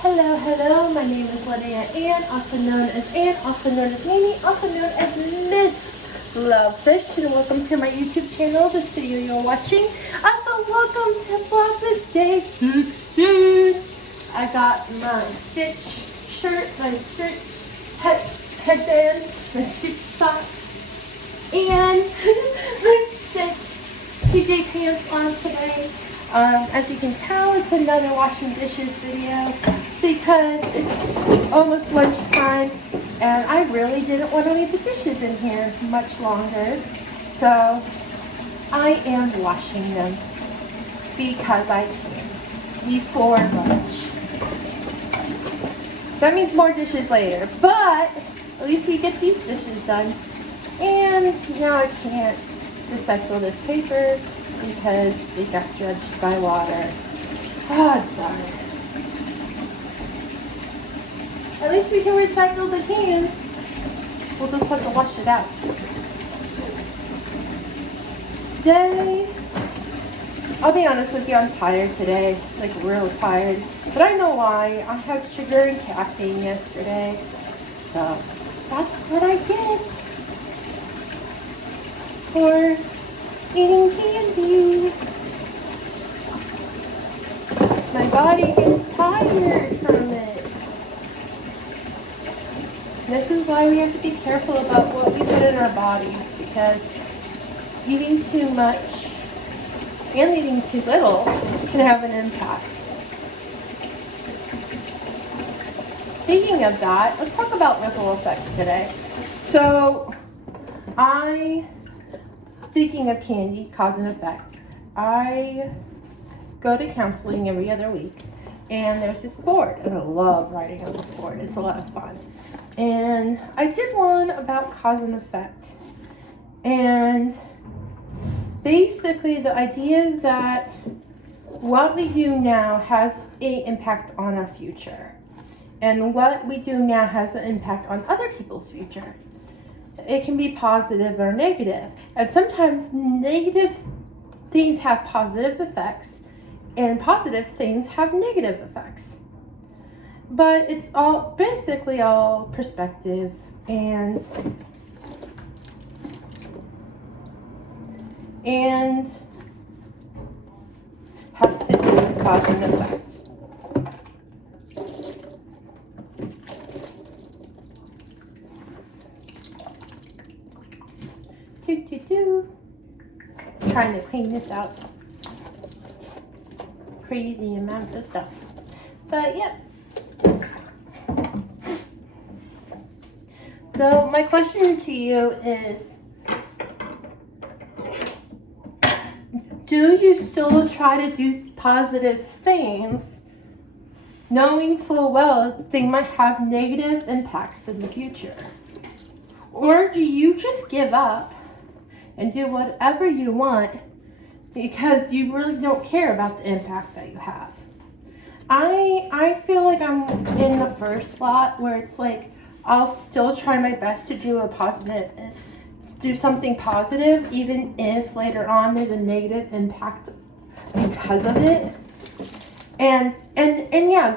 Hello, hello, my name is Lydia Ann, also known as Ann, also known as Mimi, also known as Miss Lovefish, and welcome to my YouTube channel, this video you're watching. Also, welcome to Vlogmas Day 16. I got my Stitch shirt, my Stitch headband, my Stitch socks, and my Stitch PJ pants on today. As you can tell, it's another washing dishes video because it's almost lunchtime and I really didn't want to leave the dishes in here much longer. So I am washing them because I can before lunch. That means more dishes later, but at least we get these dishes done. And now I can't recycle this paper because it got judged by water. Oh, darn it. At least we can recycle the can. We'll just have to wash it out. Today, I'll be honest with you, I'm tired today. Like, real tired. But I know why. I had sugar and caffeine yesterday. So, that's what I get for eating candy. My body gets tired from it. This is why we have to be careful about what we put in our bodies, because eating too much and eating too little can have an impact. Speaking of that, let's talk about ripple effects today. So, speaking of candy, cause and effect, I go to counseling every other week, and there's this board, and I love writing on this board. It's a lot of fun. And I did one about cause and effect. And basically the idea that what we do now has an impact on our future. And what we do now has an impact on other people's future. It can be positive or negative. And sometimes negative things have positive effects and positive things have negative effects. But it's all basically all perspective and has to do with cause and effect. Trying to clean this out. Crazy amount of stuff. But yep. So my question to you is, do you still try to do positive things knowing full well they might have negative impacts in the future? Or do you just give up and do whatever you want because you really don't care about the impact that you have? I feel like I'm in the first lot where it's like I'll still try my best to do something positive, even if later on there's a negative impact because of it. And yeah,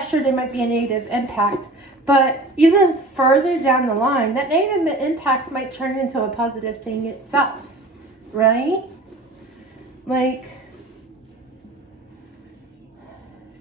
sure, there might be a negative impact, but even further down the line, that negative impact might turn into a positive thing itself, right? Like,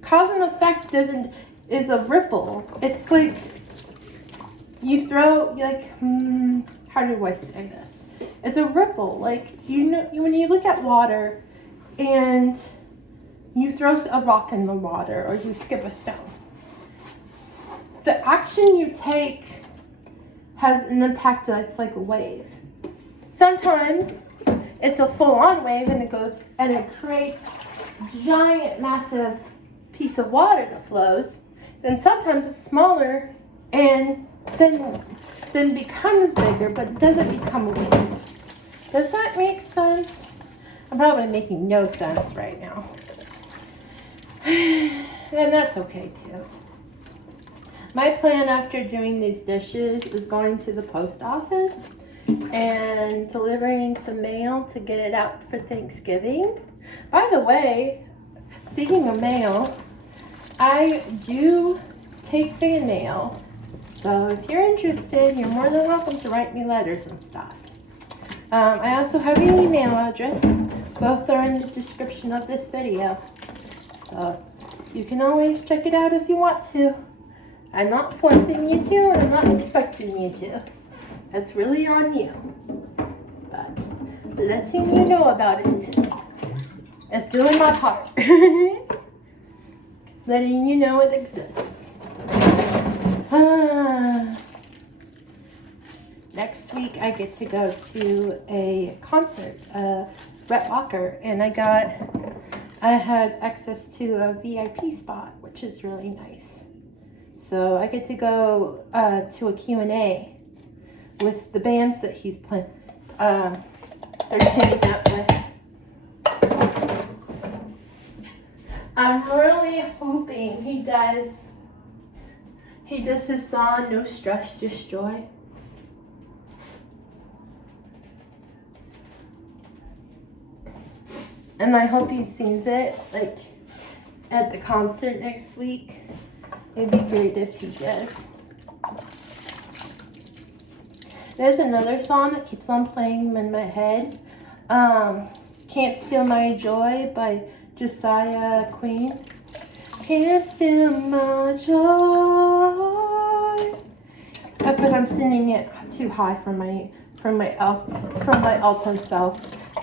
cause and effect is a ripple. It's like you throw, like, how do I say this? It's a ripple. Like, you know, when you look at water and you throw a rock in the water or you skip a stone, the action you take has an impact that's like a wave. Sometimes it's a full-on wave and it creates a giant, massive piece of water that flows. Then sometimes it's smaller and then becomes bigger, but doesn't become a wave. Does that make sense? I'm probably making no sense right now. And that's okay too. My plan after doing these dishes is going to the post office and delivering some mail to get it out for Thanksgiving. By the way, speaking of mail, I do take fan mail. So if you're interested, you're more than welcome to write me letters and stuff. I also have an email address. Both are in the description of this video. So you can always check it out if you want to. I'm not forcing you to, and I'm not expecting you to. That's really on you. But letting you know about it is doing my part. Letting you know it exists. Next week I get to go to a concert, Brett Walker, and I had access to a VIP spot, which is really nice. So I get to go to a Q&A with the bands that he's playing. They're teaming up with. I'm really hoping he does his song No Stress, Just Joy. And I hope he sings it like at the concert next week. It'd be great if he does. There's another song that keeps on playing in my head. Can't Steal My Joy by Josiah Queen. Can't steal my joy. Because I'm singing it too high from my alto self.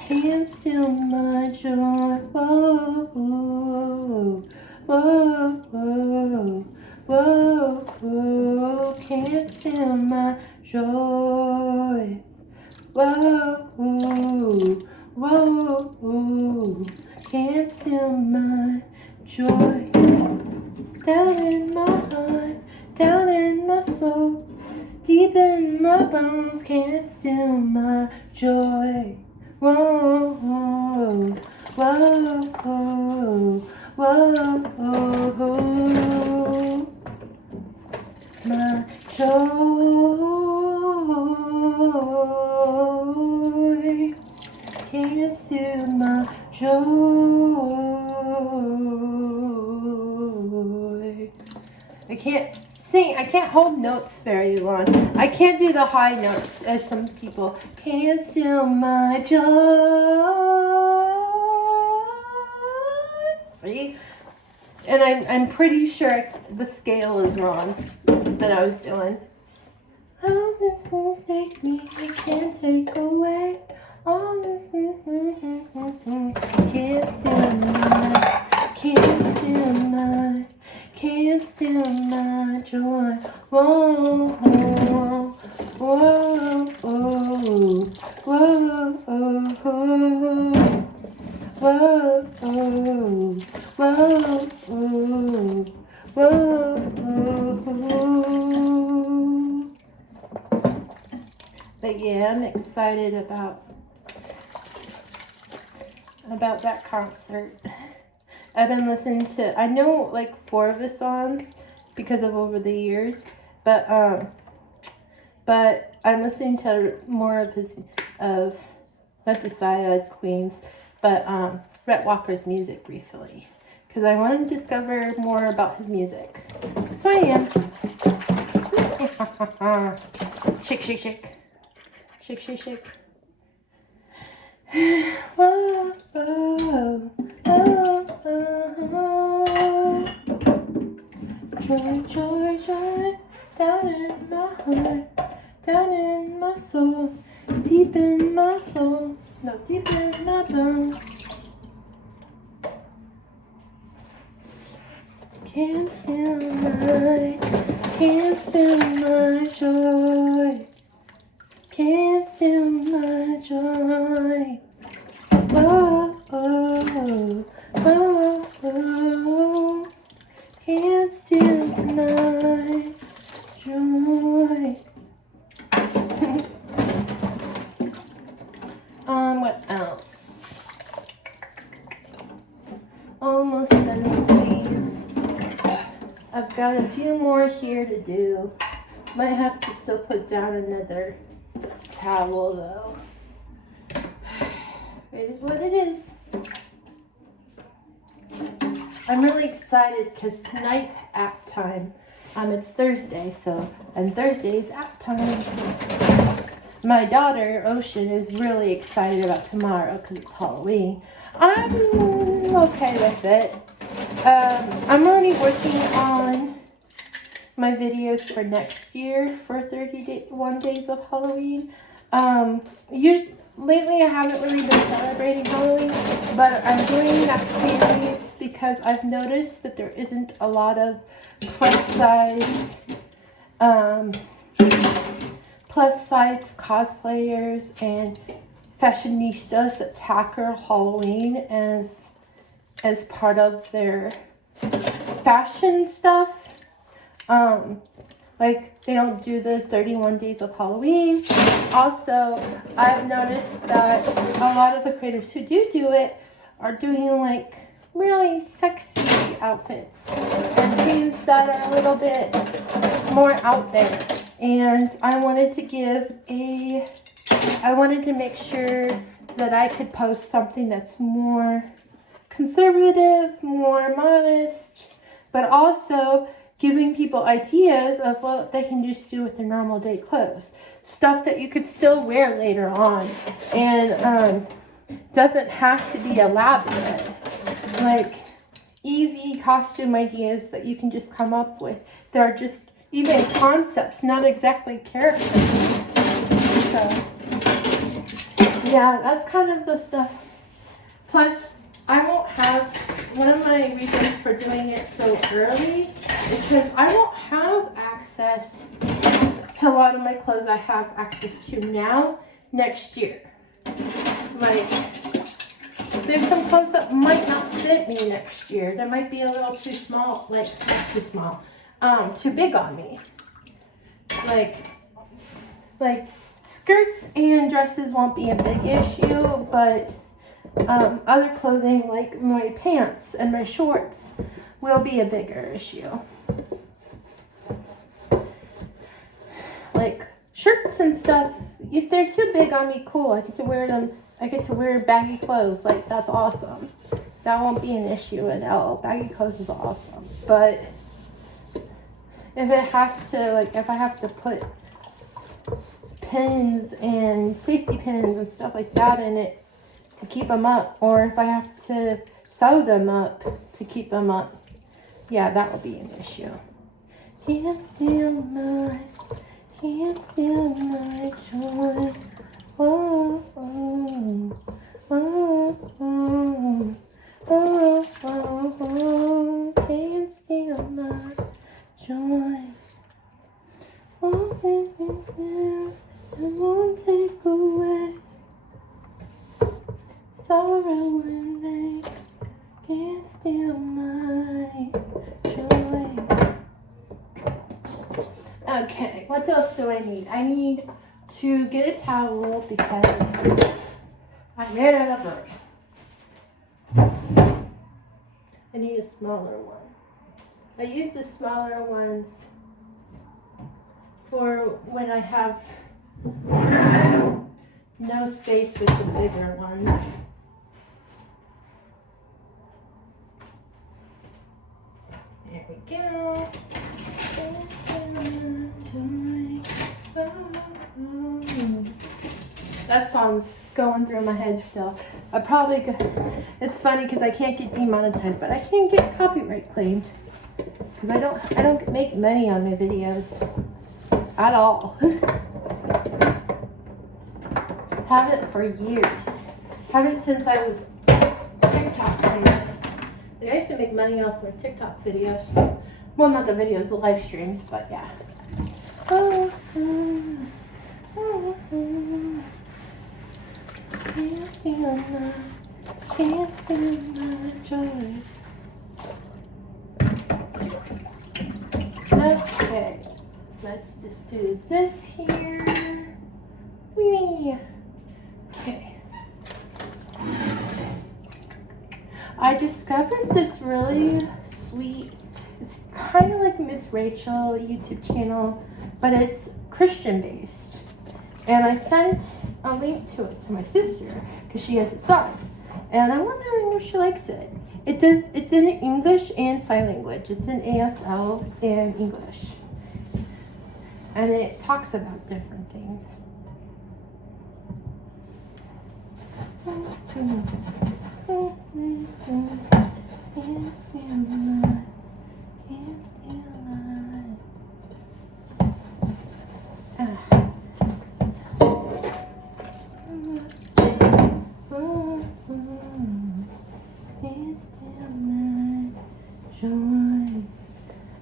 Can't steal my joy. Whoa, whoa, whoa, whoa, whoa, whoa. Can't steal my joy. Whoa, whoa, whoa, whoa. Can't steal my joy. Down in my heart, down in my soul, deep in my bones, can't steal my joy. Whoa, whoa, whoa, whoa, whoa, my joy. Can't steal my joy. I can't sing. I can't hold notes very long. I can't do the high notes as some people. Can't steal my joy. See? And I'm pretty sure the scale is wrong that I was doing. Take me, I can't take away. Can't steal my joy. Whoa, whoa, whoa, whoa, whoa, whoa, whoa, whoa, whoa. But yeah, I'm excited about that concert. I've been listening to, I know like 4 of his songs because of over the years, but I'm listening to more of not Josiah Queen's, but Brett Walker's music recently, because I want to discover more about his music. So I am. Shake, shake, shake. Shake, shake, shake. Whoa, whoa, whoa, whoa. Joy, joy, joy, down in my heart, down in my soul, deep in my soul, no, deep in my bones. Can't steal my joy. Can't steal my joy. Whoa, oh, oh, oh. Can't steal my joy. What else? Almost done with these. I've got a few more here to do. Might have to still put down another towel though. It is what it is. I'm really excited because tonight's app time. It's Thursday, and Thursday is app time. My daughter, Ocean, is really excited about tomorrow because it's Halloween. I'm okay with it. I'm already working on my videos for next year for 31 days of Halloween. Lately I haven't really been celebrating Halloween, but I'm doing that series because I've noticed that there isn't a lot of plus size cosplayers and fashionistas that tackle Halloween as part of their fashion stuff. Like, they don't do the 31 days of Halloween. Also, I've noticed that a lot of the creators who do it are doing like really sexy outfits and things that are a little bit more out there. And I wanted to make sure that I could post something that's more conservative, more modest, but also giving people ideas of what they can just do with their normal day clothes. Stuff that you could still wear later on and doesn't have to be elaborate. Like easy costume ideas that you can just come up with. They're just even concepts, not exactly characters. So, yeah, that's kind of the stuff. Plus, I won't have, one of my reasons for doing it so early is because I won't have access to a lot of my clothes I have access to now next year. Like, there's some clothes that might not fit me next year. They might be a little too small, like, not too small, too big on me. Like skirts and dresses won't be a big issue, but other clothing like my pants and my shorts will be a bigger issue. Like shirts and stuff, if they're too big on me, cool. I get to wear them. I get to wear baggy clothes. Like, that's awesome. That won't be an issue at all. Baggy clothes is awesome. But if it has to, like, if I have to put pins and safety pins and stuff like that in it to keep them up, or if I have to sew them up to keep them up, yeah, that will be an issue. Can't steal my joy. Oh, oh, oh, oh, oh, oh, oh, can't steal my joy. Oh, it won't take away sorrow when they can't steal my joy. Okay, what else do I need? I need to get a towel because I ran out of room. I need a smaller one. I use the smaller ones for when I have no space with the bigger ones. There we go. That song's going through my head still. It's funny because I can't get demonetized, but I can get copyright claimed because I don't make money on my videos at all. Haven't for years. Haven't since I was TikTok famous. And I used to make money off my TikTok videos. Well, not the videos, the live streams, but yeah. Can't steal my joy. Okay, let's just do this here. Whee! Okay. I discovered this really sweet, it's kind of like Miss Rachel YouTube channel, but it's Christian based. And I sent a link to it to my sister because she has a son. And I'm wondering if she likes it. It's in English and sign language. It's in ASL and English. And it talks about different things.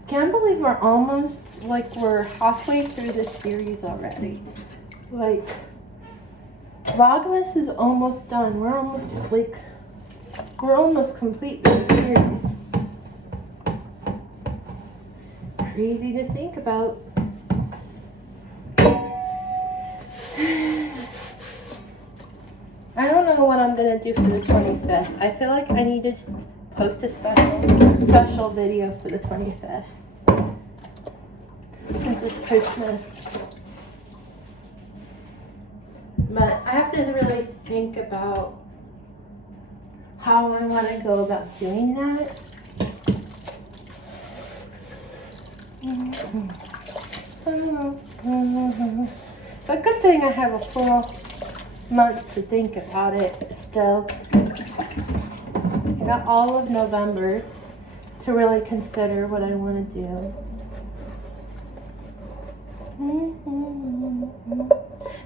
Can't believe we're almost, like, we're halfway through this series already. Like, Vlogmas is almost done. We're almost complete with the series. Crazy to think about. I don't know what I'm gonna do for the 25th. I feel like I need to just post a special video for the 25th. Since it's Christmas. But I have to really think about how I want to go about doing that. But good thing I have a full month to think about it still. I got all of November to really consider what I want to do.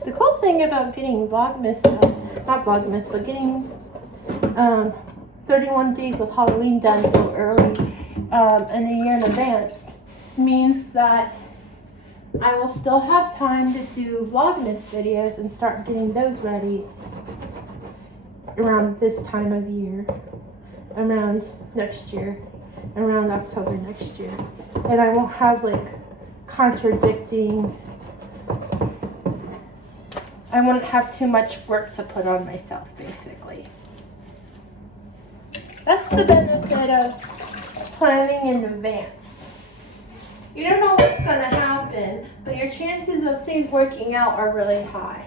The cool thing about getting Vlogmas, not Vlogmas, but getting 31 days of Halloween done so early and a year in advance means that I will still have time to do Vlogmas videos and start getting those ready around this time of year, around next year, around October next year. And I won't have like contradicting, I wouldn't have too much work to put on myself, basically. That's the benefit of planning in advance. You don't know what's going to happen, but your chances of things working out are really high.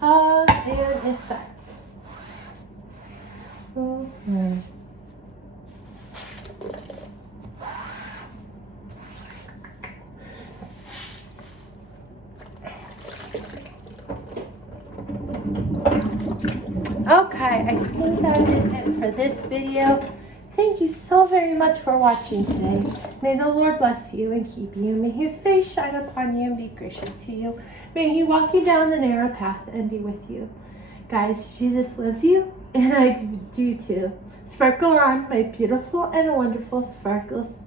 Cause and effect. Okay, I think that is it for this video. Thank you so very much for watching today. May the Lord bless you and keep you. May his face shine upon you and be gracious to you. May he walk you down the narrow path and be with you. Guys, Jesus loves you, and I do too. Sparkle on, my beautiful and wonderful sparkles.